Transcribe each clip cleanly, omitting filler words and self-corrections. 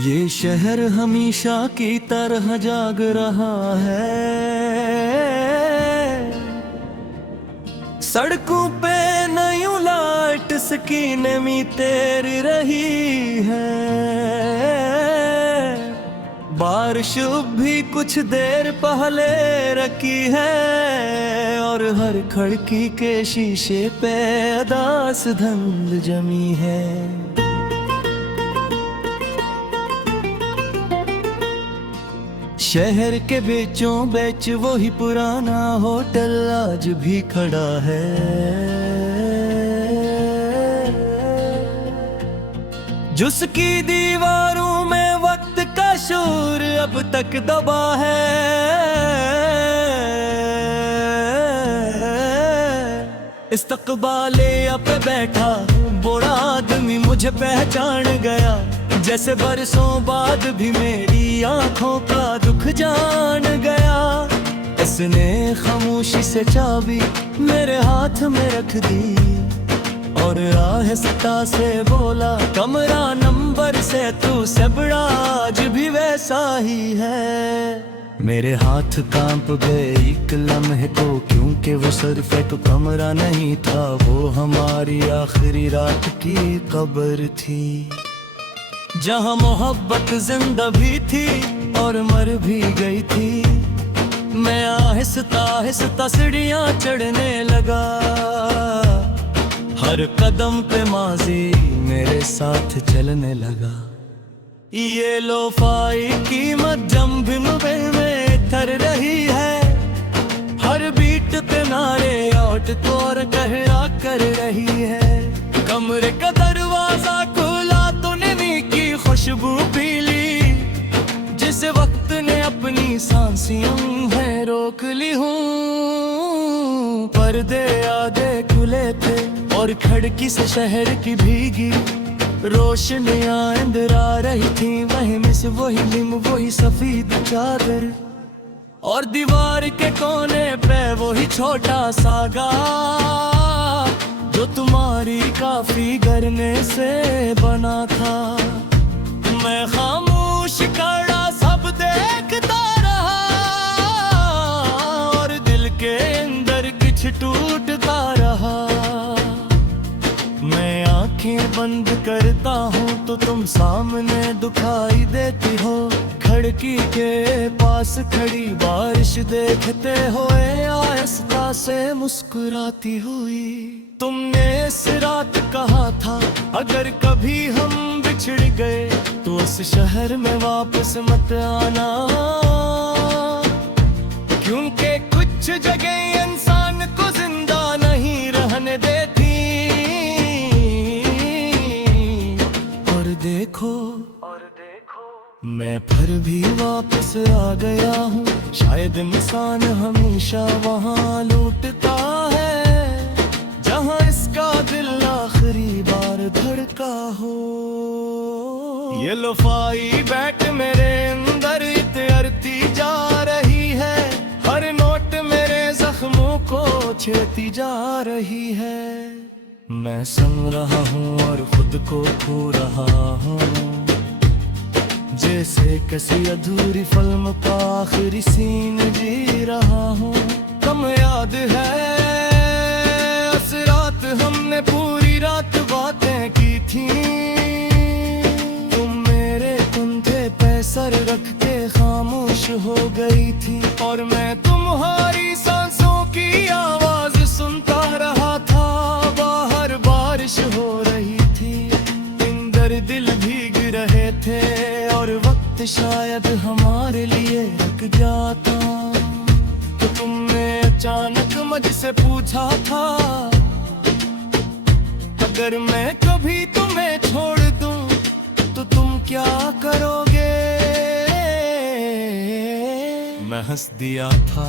ये शहर हमेशा की तरह जाग रहा है। सड़कों पे नई लाइट स्कीने में तेरी रही है। बारिश भी कुछ देर पहले रखी है और हर खिड़की के शीशे पे अदास धुंध जमी है। शहर के बीचों बीच वही पुराना होटल आज भी खड़ा है। जिसकी दीवारों में वक्त का शोर अब तक दबा है। इस्तकबालिया पे बैठा बूढ़ा आदमी मुझे पहचान गया। जैसे बरसों बाद भी मेरी आंखों का दुख जान गया। इसने खामोशी से चाबी मेरे हाथ में रख दी और आहिस्ता से बोला, कमरा नंबर से तू से बड़ा आज भी वैसा ही है। मेरे हाथ कांप गए एक लम्हे को, क्योंकि वो सिर्फ एक कमरा नहीं था, वो हमारी आखिरी रात की कब्र थी। जहाँ मोहब्बत जिंदा भी थी और मर भी गई थी। मैं आहिस्ता आहिस्ता सीढ़ियाँ चढ़ने लगा। हर कदम पे माजी मेरे साथ चलने लगा। ये लोफाई कीमत जम भी में थर रही है। हर बीट पे नारे आउट तो और कहरा कर रही है। कमरे का दरवाजा खुला तो नमी की खुशबू पी ली। जिस वक्त ने अपनी सांसियां है रोक ली हूँ। पर्दे आधे खुले थे और खिड़की से शहर की भीगी रोशनियां अंदर आ रही थी। वही मिस वही लिम वही सफेद चादर और दीवार के कोने पे वही छोटा सा गाँव जो तुम्हारी काफी करने से बना था। मैं खामोश खड़ा सब देखता रहा और दिल के अंदर कुछ टूटता रहा। मैं आंखें बंद करता हूँ तो तुम सामने दिखाई देती हो। खिड़की के पास खड़ी बारिश देखते हुए आहिस्ता से मुस्कुराती हुई। तुमने इस रात कहा था अगर कभी हम बिछड़ गए तो उस शहर में वापस मत आना। क्योंकि कुछ जगह इंसान को जिंदा नहीं रहने देती। और देखो मैं फिर भी वापस आ गया हूँ। शायद इंसान हमेशा वहाँ लूटता है जहाँ इसका दिल आखिरी बार धड़का हो। ये लोफाई बैठ मेरे अंदर इतरती जा रही है। हर नोट मेरे जख्मों को छेड़ती जा रही है। मैं सुन रहा हूँ और खुद को खो रहा हूँ। जैसे किसी अधूरी फिल्म का आखिरी सीन जी रहा हूँ। कम याद है उस रात हमने पूरी रात बातें की थी। तुम मेरे कंधे पे सर रख के खामोश हो गई थी और मैं तुम्हारी सांसों की आवाज सुनता रहा था। बाहर बारिश हो रही थी, अंदर दिल भीग रहे थे और वक्त शायद हमारे लिए रुक जाता। तो तुमने अचानक मुझसे पूछा था अगर मैं कभी तुम्हें छोड़ दूं तो तुम क्या करोगे। मैं हंस दिया था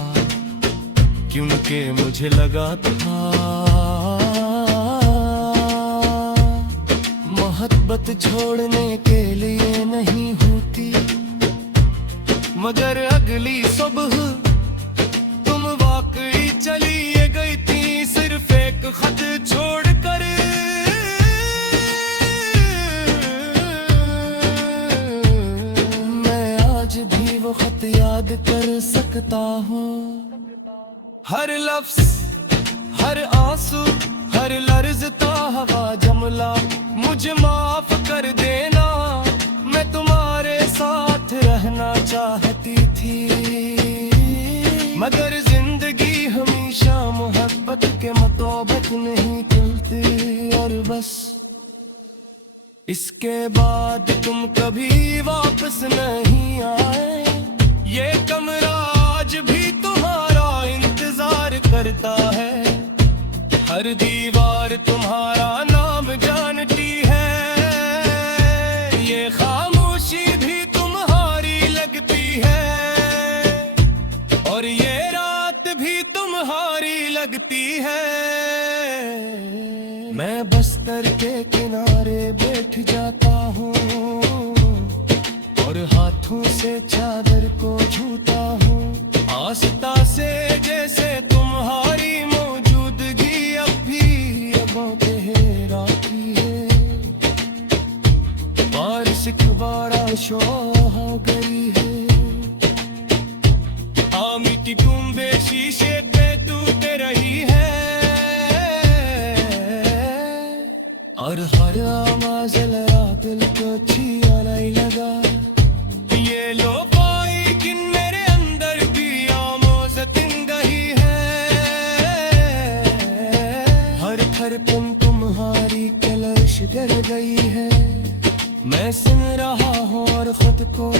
क्योंकि मुझे लगा था मोहब्बत छोड़ने के लिए नहीं होती। मगर अगली सुबह तुम वाकई चली गई थी सिर्फ एक खत छोड़कर। हर लफ्ज, हर आंसू, हर लर्जता हवा जमला, मुझे माफ कर देना, मैं तुम्हारे साथ रहना चाहती थी, मगर जिंदगी हमेशा मोहब्बत के मुताबिक नहीं चलती। और बस इसके बाद तुम कभी वापस नहीं आए, ये कमरा आज भी तुम्हारा इंतजार करता है, हर दीवार तुम्हारा नाम जानती है, ये खामोशी भी तुम्हारी लगती है, और ये रात भी तुम्हारी लगती है। मैं बस्तर के किनारे बैठ जाता हूँ और हाथों से चादर को छूता हूँ, आस्था से जैसे तुम्हारी मौजूदगी अब भी अबों पे हेराती है। बारिश दोबारा शो हो गई है, मिट्टी टूंबे शीशे पे टूट रही है, और हर आवाज लगा दिल को छिया नहीं लगा, ये लो पाई कि मेरे अंदर भी आमोज तिंदही है, हर धड़कन तुम्हारी कलश कर गई है, मैं सुन रहा हूँ और खुद को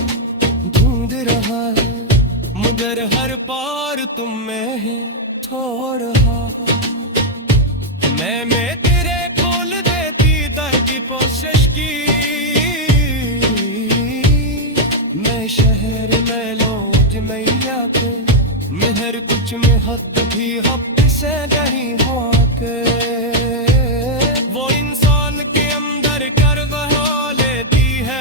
ढूंढ रहा है, मगर हर पार तुम में है थोड़ा, मैं तेरे खोल देती धरती कोशिश की, मैं शहर में लौट मैया के, मेहर कुछ में हद भी हद से नहीं हो के, वो इंसान के अंदर कर बहा लेती है,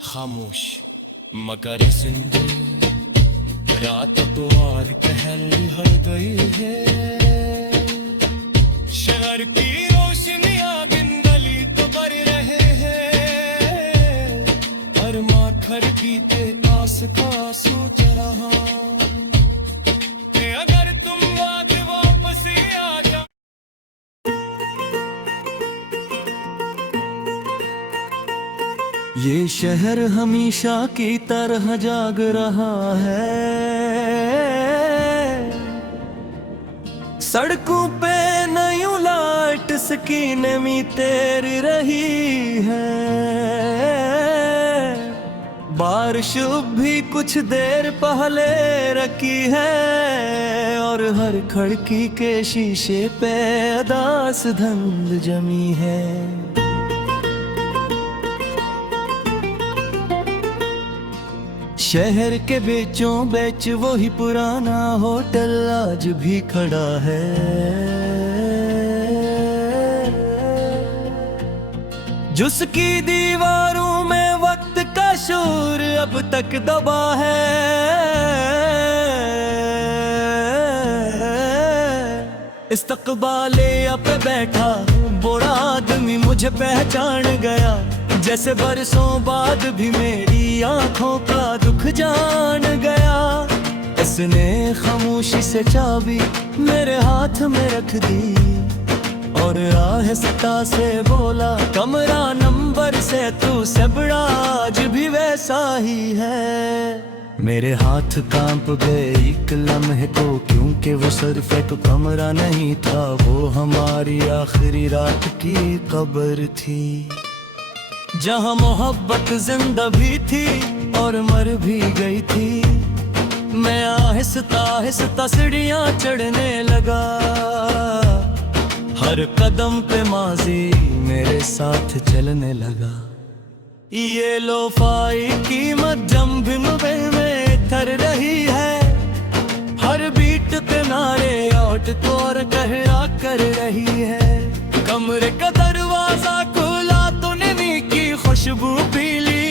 खामोश मगर जिंदगी रात तो और कहली हो गई है, शहर की रोशनियां बिन गली तो बर रहे हैं, और माखर पीते आस का सोच रहा, अगर तुम आज वापस आ जाओ। ये शहर हमेशा की तरह जाग रहा है, सड़कों पे नई लाइट स्कीने में तेरी रही है, बारिश भी कुछ देर पहले रखी है, और हर खिड़की के शीशे पे अदास धुंध जमी है, शहर के बीचों बीच वही पुराना होटल आज भी खड़ा है, जिसकी दीवारों में वक्त का शोर अब तक दबा है, इस्तकबाले पे बैठा बूढ़ा आदमी मुझे पहचान गया, जैसे बरसों बाद भी मेरी आंखों का दुख जान गया, इसने खामोशी से चाबी मेरे हाथ में रख दी, और आहिस्ता से बोला कमरा नंबर से तू से बड़ा आज भी वैसा ही है, मेरे हाथ कांप गए एक लम्हे को, क्योंकि वो सिर्फ एक कमरा नहीं था, वो हमारी आखिरी रात की कब्र थी, जहाँ मोहब्बत जिंदा भी थी और मर भी गई थी, मैं आहिस्ता आहिस्ता सीढ़ियाँ चढ़ने लगा, हर कदम पे माजी मेरे साथ चलने लगा, ये लोफाई कीमत जम भी में थर रही है, हर बीट पे नारे आउट तो और कहरा कर रही है, कमरे का दरवाजा खुला तो नमी की खुशबू पी ली,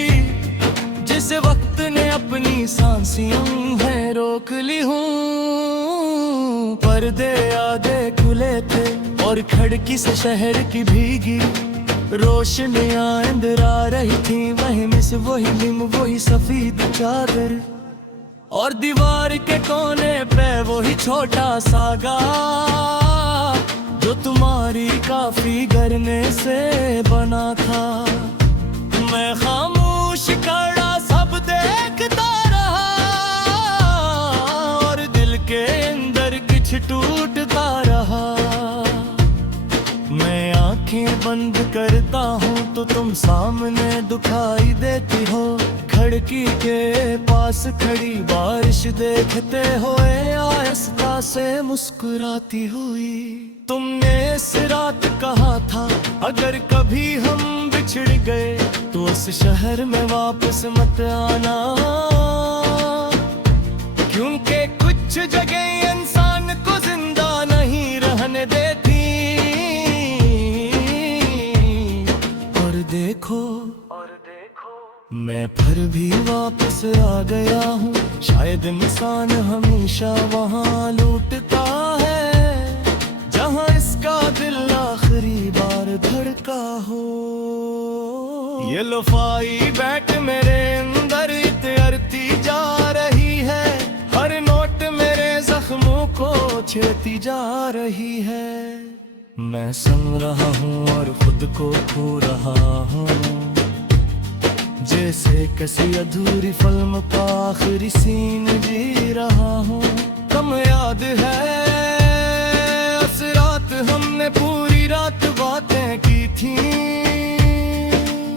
जिस वक्त ने अपनी अपनी सांसियों है रोक ली हूँ। पर्दे आधे खुले थे और खिड़की से शहर की भीगी रोशनियां अंदर आ रही थी। वही मिस वही निम वही सफेद चादर और दीवार के कोने पे वही छोटा सा गाँव जो तुम्हारी काफी करने से बना था। मैं खामोश खड़ा सब देखता रहा और दिल के अंदर कुछ टूटता रहा। मैं आंखें बंद करता हूँ तो तुम सामने दिखाई देती हो। खिड़की के पास खड़ी बारिश देखते हुए आहिस्ता से मुस्कुराती हुई। तुमने इस रात कहा था अगर कभी हम बिछड़ गए तो उस शहर में वापस मत आना, क्योंकि कुछ जगह इंसान को जिंदा नहीं रहने देती। और देखो मैं फिर भी वापस आ गया हूँ। शायद इंसान हमेशा वहाँ लूटता है जहाँ इसका दिल आखिरी बार धड़का हो। ये लुफाई बैठ मेरे अंदर इतरती जा रही है, हर नोट मेरे जख्मों को छेड़ती जा रही है। मैं सुन रहा हूँ और खुद को खो रहा हूँ, जैसे किसी अधूरी फिल्म का आखिरी सीन जी रहा हूँ। कम याद है उस रात हमने पूरी रात बातें की थी।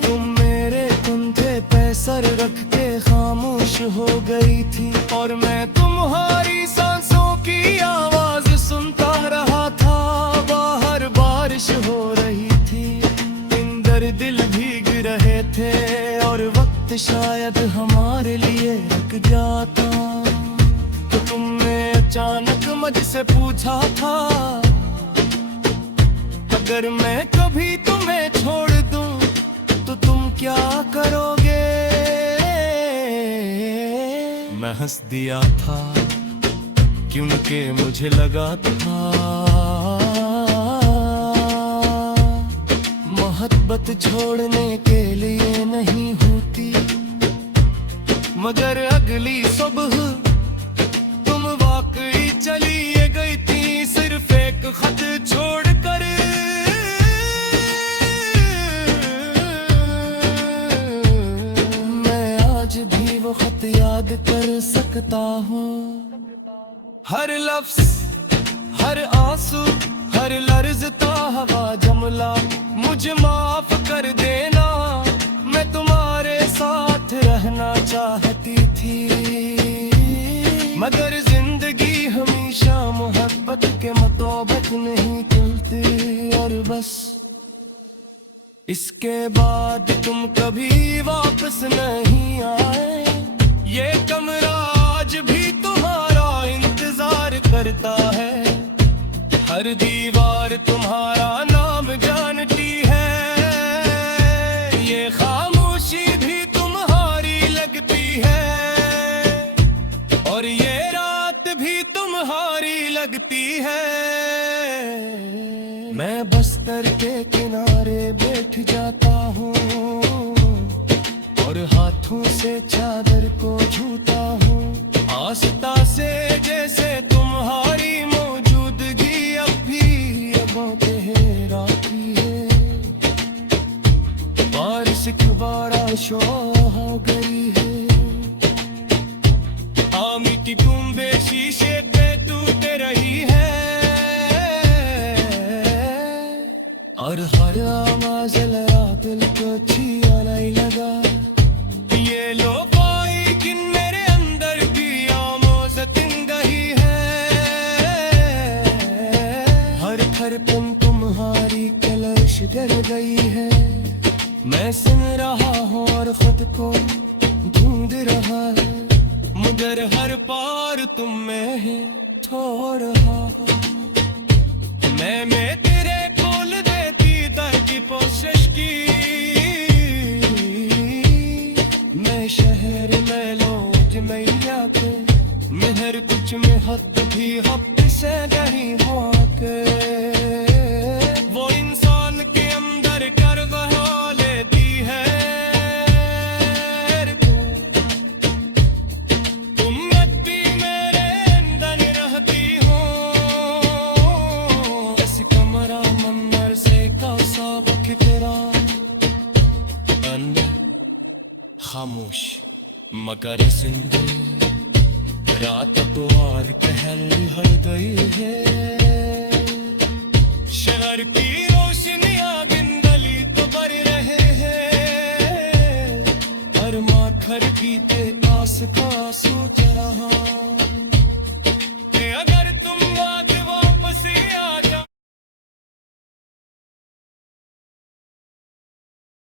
तुम मेरे कंधे पे सर रख के खामोश हो गई थी और मैं तुम्हारी सांसों की आवाज सुनता रहा था। बाहर बारिश हो रही थी, अंदर दिल भीग रहे थे और वक्त शायद हमारे लिए रुक जाता। तो तुमने अचानक मुझसे पूछा था अगर मैं कभी तुम्हें छोड़ दूं तो तुम क्या करोगे। मैं हंस दिया था क्योंकि मुझे लगा था मोहब्बत छोड़ने के लिए नहीं होती। मगर अगली सुबह तुम वाकई चली गई थी, सिर्फ एक खत छोड़कर। मैं आज भी वो खत याद कर सकता हूँ, हर लफ्ज हर आंसू हर लर्ज़ता हवा जमला। मुझे माफ कर देना, मैं तुम्हारे साथ रहना चाहती थी। मगर जिंदगी हमेशा मोहब्बत के मुताबिक नहीं चलती। और बस इसके बाद तुम कभी वापस नहीं आए। ये कमरा आज भी तुम्हारा इंतजार करता है, हर दीवार तुम्हारा नाम जानती है। ये खामोशी भी तुम्हारी लगती है और ये रात भी तुम्हारी लगती है। मैं बस्तर के किनारे बैठ जाता हूँ और हाथों से चादर को छूता हूँ। आस्था से जैसे तुम्हारी मौजूदगी अब भी गहराती है। बारिश की बारिश हो गई है, मिट्टी टूंबे शीशे पे टूट रही है और हर आवाज लगा दिल को छिया नहीं लगा। ये लो पाई कि मेरे अंदर भी आमोज़तिन गई है, हर पन तुम्हारी कलश डर गई है। मैं सुन रहा हूँ और खुद को ढूंढ रहा है, मगर हर पार तुम में है थो रहा। मैं तेरे खोल देती दर की कोशिश की। मैं शहर में लोग खामोश मगर सिंधु रात तो और पहल हर गई है। शहर की रोशनियां बिन गली तो बर रहे हैं, और माखर पीते आस का सोच रहा